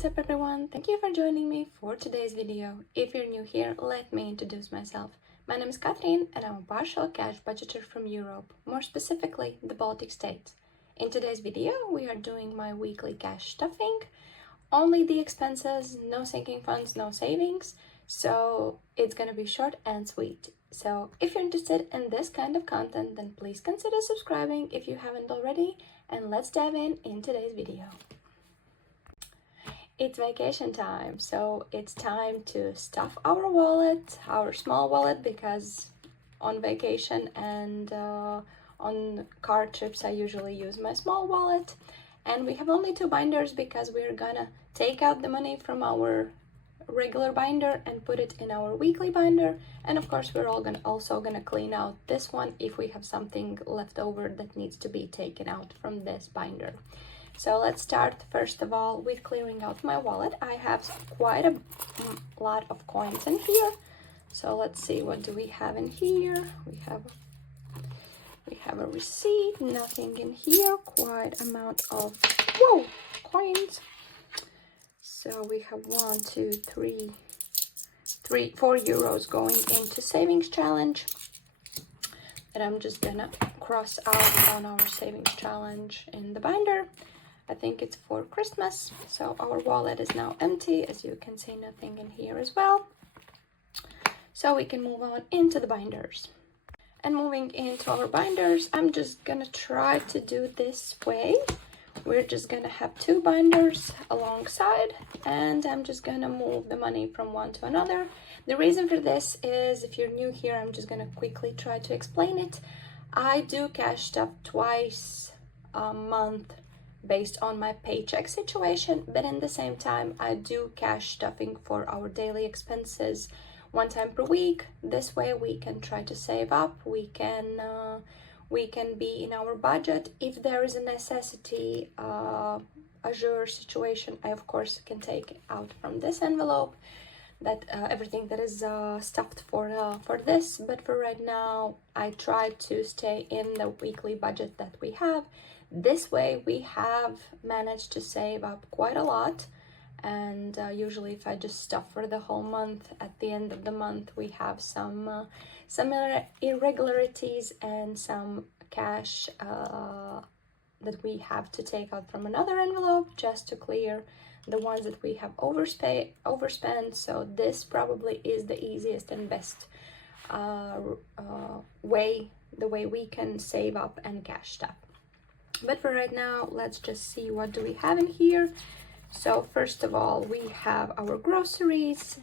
what's up everyone? Thank you for joining me for today's video. If you're new here, let me introduce myself. My name is Catherine and I'm a partial cash budgeter from Europe, more specifically the Baltic States. In today's video, we are doing my weekly cash stuffing, only the expenses, no sinking funds, no savings, so it's gonna be short and sweet. So if you're interested in this kind of content, then please consider subscribing if you haven't already, and let's dive in today's video. It's vacation time, so it's time to stuff our wallet, our small wallet, because on vacation and on car trips I usually use my small wallet. And we have only two binders because we're gonna take out the money from our regular binder and put it in our weekly binder. And of course we're also gonna clean out this one if we have something left over that needs to be taken out from this binder. So let's start first of all with clearing out my wallet. I have quite a lot of coins in here. So let's see, what do we have in here? We have a receipt, nothing in here, quite amount of coins. So we have 1, 2, 3, 4 euros going into savings challenge that I'm just gonna cross out on our savings challenge in the binder. I think it's for Christmas, so our wallet is now empty. As you can see, nothing in here as well. So we can move on into the binders. And moving into our binders, I'm just gonna try to do this way. We're just gonna have two binders alongside, and I'm just gonna move the money from one to another. The reason for this is, if you're new here, I'm just gonna quickly try to explain it. I do cash stuff twice a month based on my paycheck situation, but in the same time I do cash stuffing for our daily expenses one time per week. This way we can try to save up, we can be in our budget. If there is a necessity, azure situation, I of course can take it out from this envelope, that everything that is stuffed for this. But for right now I try to stay in the weekly budget that we have. This way we have managed to save up quite a lot, and usually if I just stuff for the whole month, at the end of the month we have some irregularities and some cash that we have to take out from another envelope just to clear the ones that we have overspent. So this probably is the easiest and best way we can save up and cash stuff. But for right now, let's just see, what do we have in here. So first of all, we have our groceries.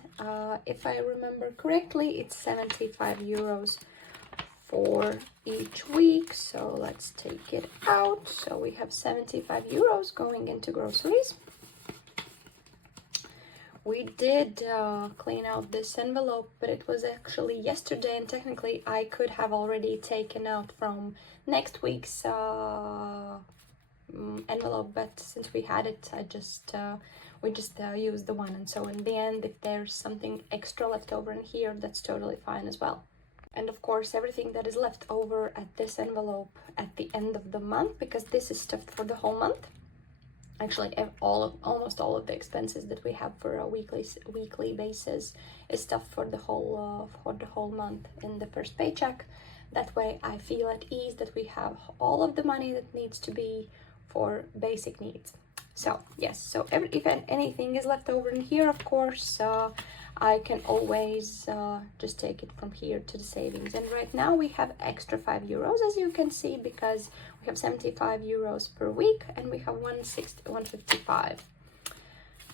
If I remember correctly, it's 75 euros for each week. So let's take it out. So we have 75 euros going into groceries. We did clean out this envelope, but it was actually yesterday, and technically I could have already taken out from next week's envelope, but since we had it, we just used the one. And so in the end, if there's something extra left over in here, that's totally fine as well. And of course, everything that is left over at this envelope at the end of the month, because this is stuffed for the whole month. Actually, almost all of the expenses that we have for a weekly basis is stuffed for the whole month in the first paycheck. That way I feel at ease that we have all of the money that needs to be for basic needs. So yes, so if anything is left over in here, of course, I can always just take it from here to the savings. And right now we have extra 5 euros, as you can see, because we have 75 euros per week and we have 155.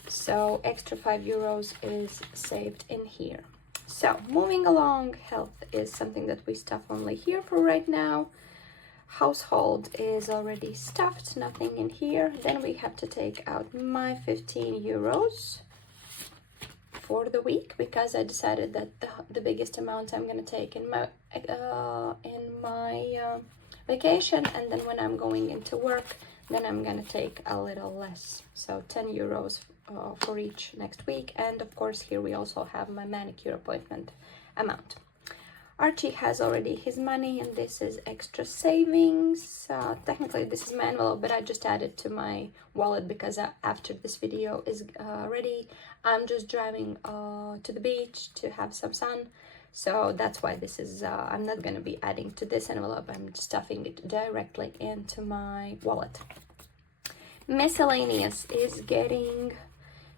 So extra 5 euros is saved in here. So moving along, health is something that we stuff only here for right now. Household is already stuffed, nothing in here. Then we have to take out my 15 euros for the week, because I decided that the biggest amount I'm going to take in my vacation, and then when I'm going into work, then I'm going to take a little less. So 10 euros for each next week. And of course here we also have my manicure appointment amount. Archie has already his money, and this is extra savings. Technically this is my envelope, but I just added to my wallet because after this video is ready, I'm just driving to the beach to have some sun. So that's why this is, I'm not going to be adding to this envelope. I'm stuffing it directly into my wallet. Miscellaneous is getting,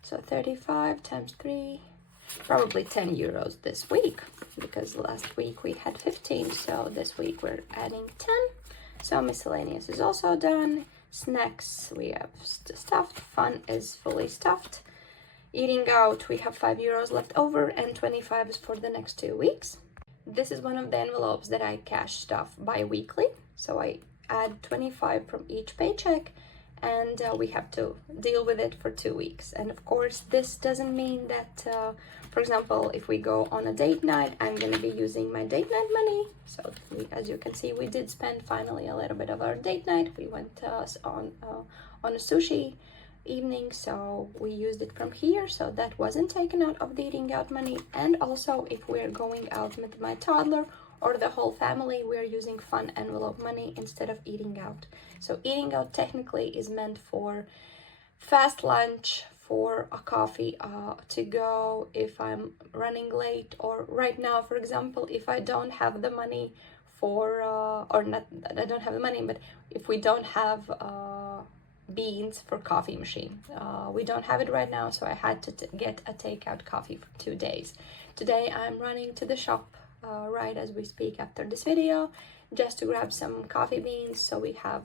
so 35 times 3, probably 10 euros this week, because last week we had 15, so this week we're adding 10. So miscellaneous is also done. Snacks we have stuffed. Fun is fully stuffed. Eating out, we have 5 euros left over, and 25 is for the next 2 weeks. This is one of the envelopes that I cash stuff bi-weekly, so I add 25 from each paycheck, and we have to deal with it for 2 weeks. And of course, this doesn't mean that, for example, if we go on a date night, I'm going to be using my date night money. So as you can see, we did spend finally a little bit of our date night. We went on a sushi evening, so we used it from here, so that wasn't taken out of the eating out money. And also, if we're going out with my toddler or the whole family, we're using fun envelope money instead of eating out. So eating out technically is meant for fast lunch, for a coffee to go if I'm running late, or right now, for example, if I don't have the money for or not, I don't have the money, but if we don't have beans for coffee machine, we don't have it right now, so I had to get a takeout coffee for 2 days. Today I'm running to the shop right as we speak after this video, just to grab some coffee beans, so we have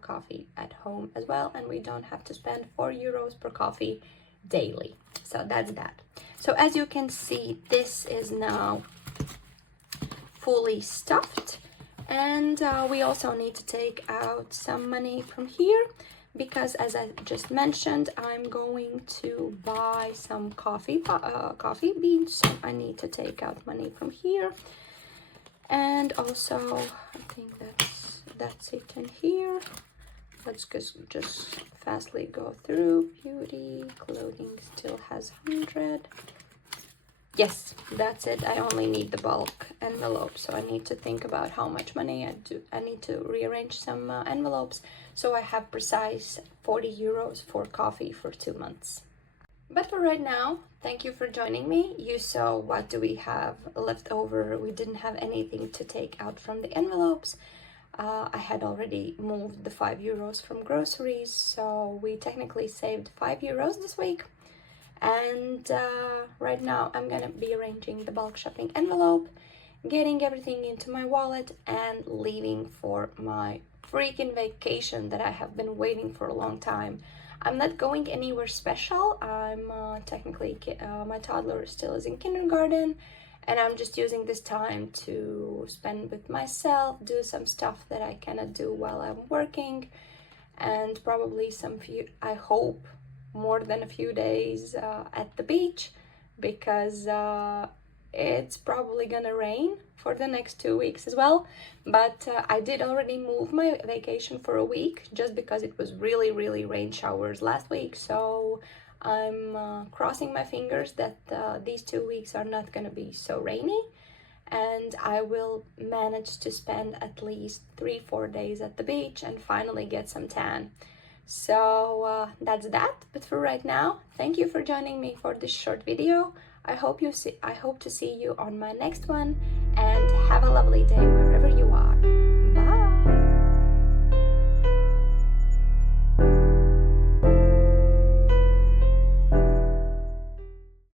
coffee at home as well, and we don't have to spend 4 euros per coffee daily. So that's that. So as you can see, this is now fully stuffed, and we also need to take out some money from here, because as I just mentioned, I'm going to buy some coffee beans, so I need to take out money from here. And also, I think that's it in here. Let's just fastly go through. Beauty, clothing still has 100. Yes, that's it. I only need the bulk envelope, so I need to think about how much money I need to rearrange some envelopes, so I have precise 40 euros for coffee for 2 months. But for right now, thank you for joining me. You saw what do we have left over. We didn't have anything to take out from the envelopes. I had already moved the 5 euros from groceries, so we technically saved 5 euros this week. And right now I'm gonna be arranging the bulk shopping envelope, getting everything into my wallet, and leaving for my freaking vacation that I have been waiting for a long time. I'm not going anywhere special. I'm technically, my toddler still is in kindergarten, and I'm just using this time to spend with myself, do some stuff that I cannot do while I'm working, and probably I hope, more than a few days at the beach, because it's probably gonna rain for the next 2 weeks as well. But I did already move my vacation for a week, just because it was really rain showers last week. So I'm crossing my fingers that these 2 weeks are not gonna be so rainy, and I will manage to spend at least 3-4 days at the beach and finally get some tan. So that's that. But for right now, thank you for joining me for this short video. I hope to see you on my next one, and have a lovely day.